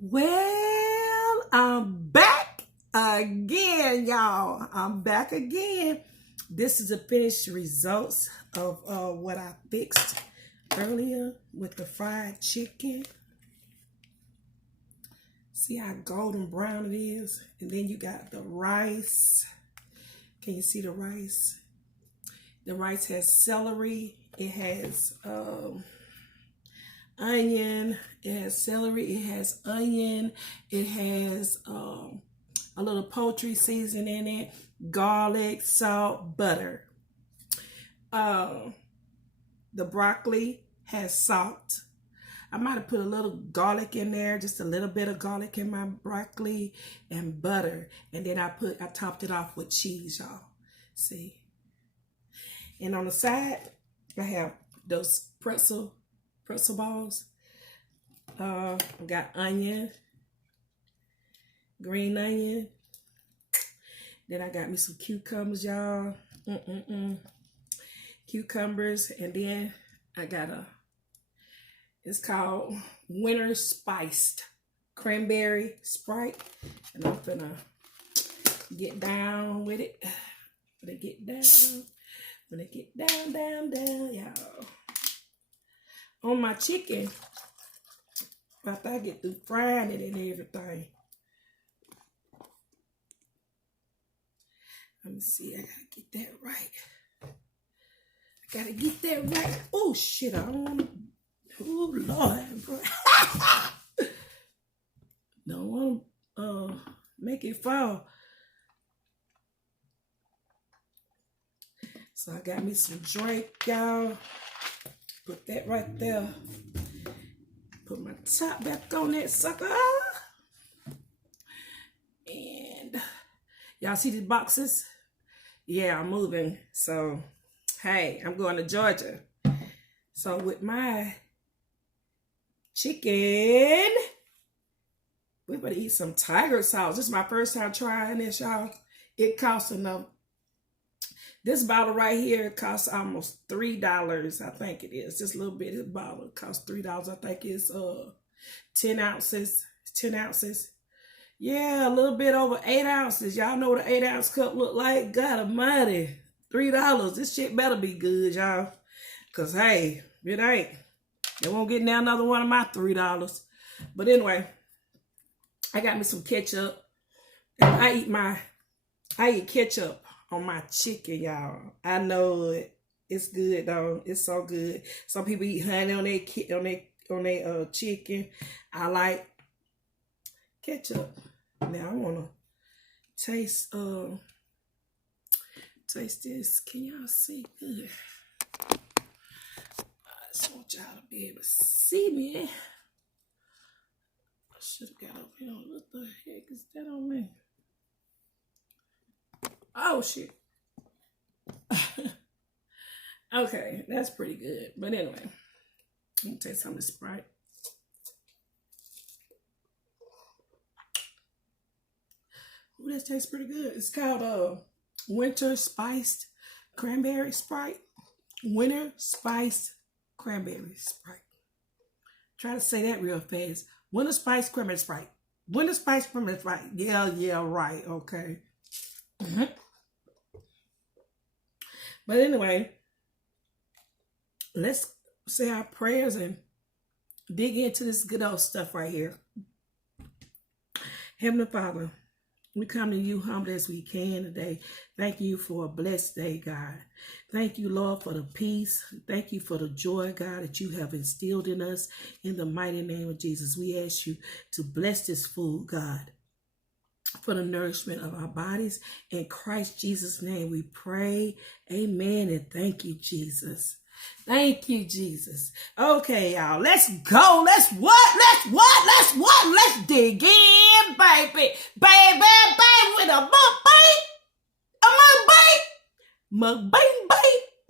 Well, I'm back again, y'all. I'm back again. This is the finished results of what I fixed earlier with the fried chicken. See how golden brown it is? And then you got the rice. Can you see the rice? The rice has celery. It has onion, it has celery, it has onion, it has a little poultry seasoning in it, garlic, salt, butter. The broccoli has salt. I might have put a little garlic in there, just a little bit of garlic in my broccoli and butter. And then I topped it off with cheese, y'all. See? And on the side, I have those pretzel balls. I got onion, green onion. Then I got me some cucumbers, y'all. Cucumbers. And then I got it's called Winter Spiced Cranberry Sprite. And I'm gonna get down with it. Gonna get down. Gonna get down, y'all. On my chicken, after I get through frying it and everything. Let me see, I gotta get that right. I gotta get that right. Oh shit, I don't wanna, oh Lord, bro. Don't wanna make it fall. So I got me some drink, y'all. Put that right there. Put my top back on that sucker. And y'all see these boxes? Yeah, I'm moving. So, hey, I'm going to Georgia. So with my chicken, we're going to eat some tiger sauce. This is my first time trying this, y'all. It costs enough. This bottle right here costs almost $3. I think it is. Just a little bit. This bottle costs $3. I think it's 10 ounces. 10 ounces. Yeah, a little bit over 8 ounces. Y'all know what an 8-ounce cup look like? God almighty. $3. This shit better be good, y'all. Because, hey, it ain't. They won't get now another one of my $3. But anyway, I got me some ketchup. And I eat ketchup on my chicken, y'all. I know it. It's good though. It's so good. Some people eat honey on their chicken. I like ketchup. Now I wanna taste this. Can y'all see good? I just want y'all to be able to see me. I should have got up here. What the heck is that on me? Oh, shit. Okay, that's pretty good. But anyway, let me taste some of the Sprite. Ooh, that tastes pretty good. It's called Winter Spiced Cranberry Sprite. Winter Spiced Cranberry Sprite. Try to say that real fast. Winter Spiced Cranberry Sprite. Winter Spiced Cranberry Sprite. Yeah, right. Okay. But anyway, let's say our prayers and dig into this good old stuff right here. Heavenly Father, we come to you humble as we can today. Thank you for a blessed day, God. Thank you, Lord, for the peace. Thank you for the joy, God, that you have instilled in us. In the mighty name of Jesus, we ask you to bless this food, God, for the nourishment of our bodies. In Christ Jesus' name we pray. Amen and thank you, Jesus. Thank you, Jesus. Okay, y'all. Let's go. Let's dig in, baby. Baby, with a mukbang. A mukbang.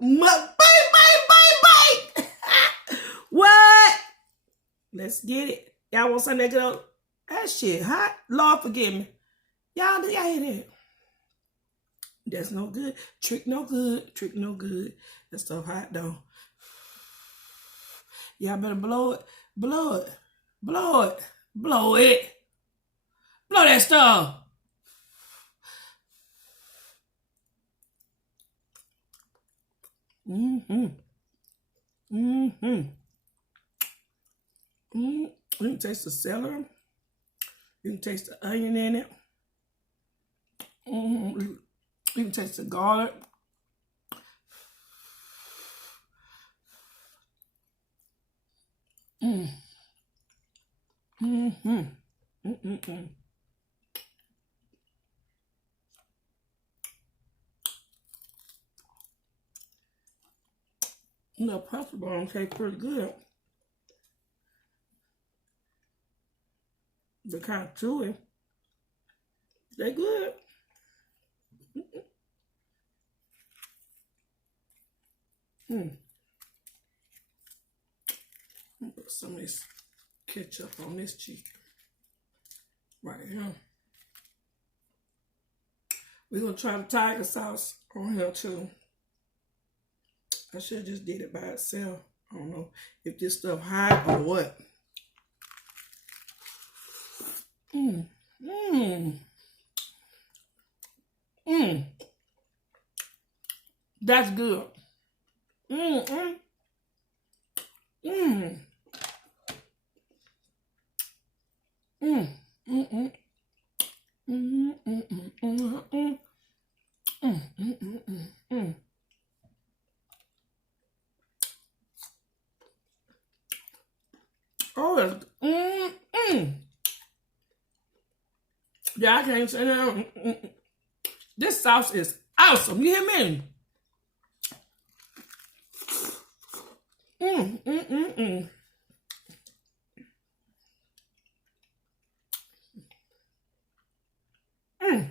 Mukbang. What? Let's get it. Y'all want something that good? That shit hot. Lord forgive me. Y'all hear that? That's no good. Trick no good. Trick no good. That stuff hot though. Y'all better blow it. Blow it. Blow it. Blow it. Blow that stuff. Mm-hmm. Mm-hmm. Mm-hmm. You can taste the celery. You can taste the onion in it. Mm-hmm. You can taste the garlic. Mm. Mm-hmm. Mm-mm-mm. The pepper bone taste pretty good. They're kind of chewy. They good. Mm. Put some of this ketchup on this chicken right here. We're gonna try the tiger sauce on here too. I should have just did it by itself. I don't know if this stuff hot or what. Mmm. Mmm. Mmm. That's good. Mmm. Mmm. Mmm. Mmm. Mmm. Mmm. Mmm. Mmm. Mmm. Mmm. Oh, it's yeah, I can't say that. This sauce is awesome. You hear me? Mm, mm, mm, mm. Mm.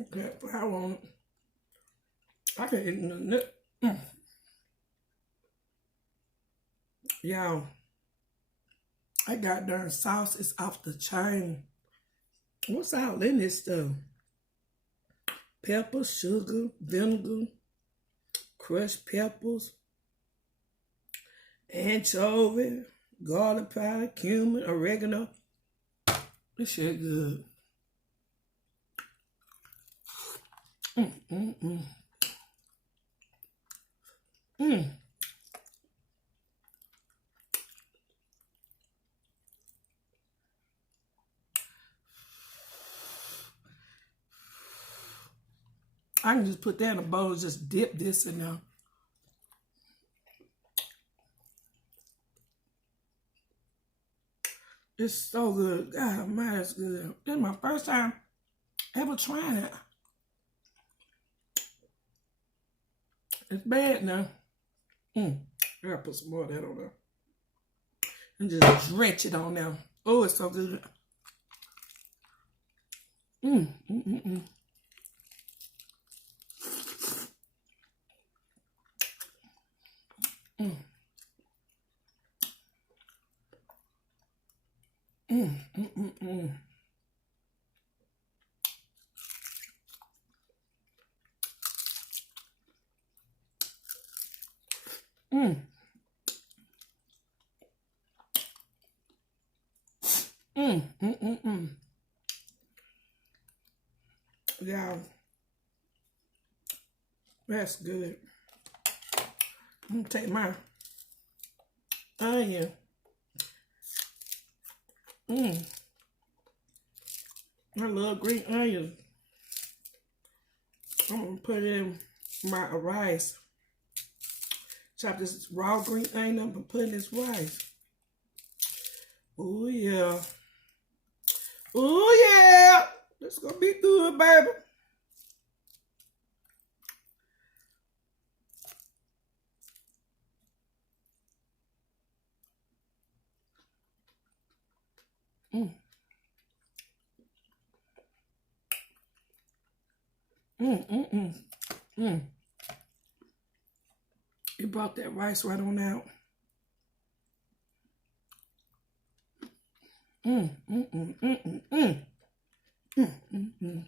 Okay, I want it. I can eat nothing. Mm. Y'all, that goddamn sauce is off the chain. What's all in this stuff? Pepper, sugar, vinegar, crushed peppers, anchovy, garlic powder, cumin, oregano. This shit good. Mm, mm, mm. Mm. I can just put that in a bowl and just dip this in there. It's so good. God, man, it's good. This is my first time ever trying it. It's bad now. I gotta put some more of that on there. And just drench it on there. Oh, it's so good. Mm, mm, mm, mm. Mm. Mm, mm, mm, mm. Mm. Mm, mm, mm, mm. Yeah, that's good. I'm gonna take my onion. I love green onions. I'm gonna put in my rice. Chop this raw green onion up and put in this rice. Oh yeah. Oh yeah. This is gonna be good, baby. Mm. Mm, mm, mm. Mm. You brought that rice right on out. Mm, mm, mm, mm, mm, mm. Mm, mm, mm.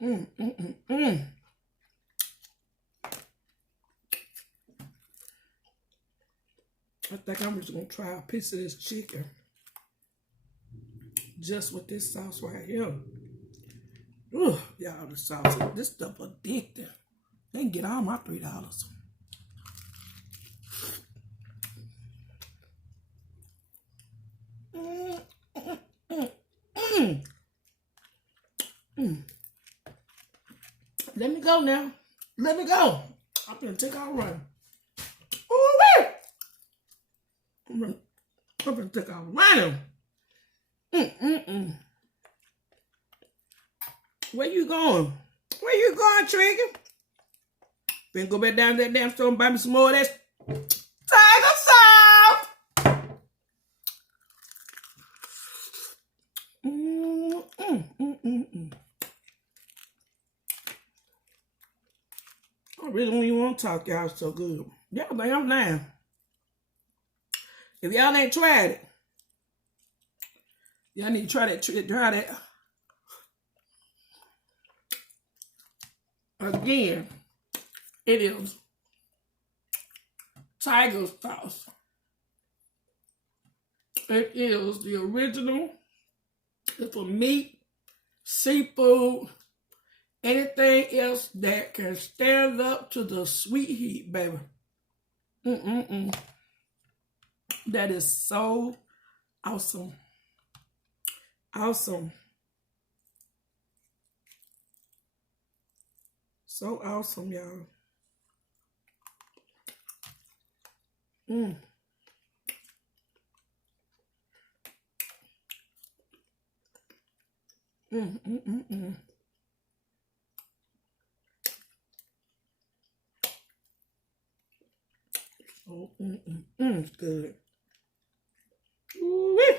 Mm, mm, mm, mm. think I'm just gonna try a piece of this chicken. Just with this sauce right here. Ooh, y'all, the sauce, this stuff addictive. They can get all my $3. Let me go now. Let me go. I'm gonna take out run. Ooh, wait. I'm gonna take out running. Where you going? Where you going, Triggy? Then go back down to that damn store and buy me some more of that tiger sauce. I really don't even want to talk, y'all. So good. Y'all think I'm lying. If y'all ain't tried it, y'all need to try that. Try that. Again, it is tiger sauce. It is the original. It's for meat, seafood, anything else that can stand up to the sweet heat, baby. That is so awesome. Awesome. So awesome, y'all. Oh, it's good. Ooh-wee.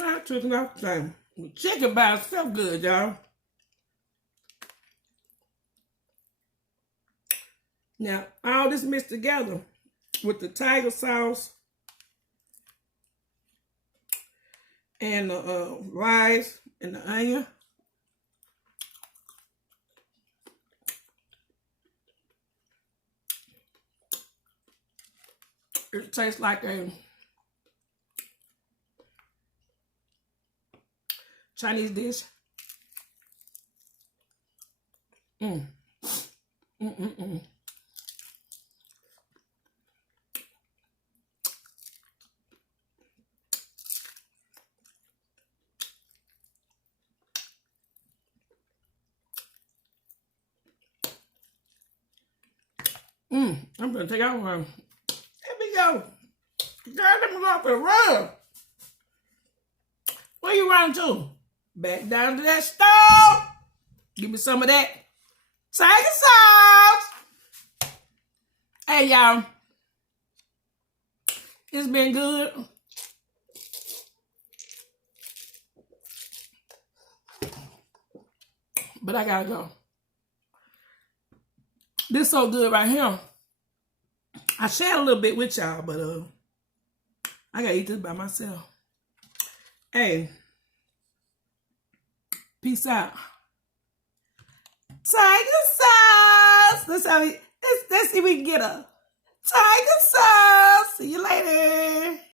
I took enough time. Chicken by itself good, y'all. Now, all this mixed together with the tiger sauce and the rice and the onion. It tastes like a Chinese dish. I'm gonna take out one. Let me go. Girl, let me go for a run. Where you running to? Back down to that stove. Give me some of that tiger sauce. Hey, y'all. It's been good. But I gotta go. This so good right here. I shared a little bit with y'all, but I gotta eat this by myself. Hey, peace out. Tiger sauce. Let's see if we can get a tiger sauce.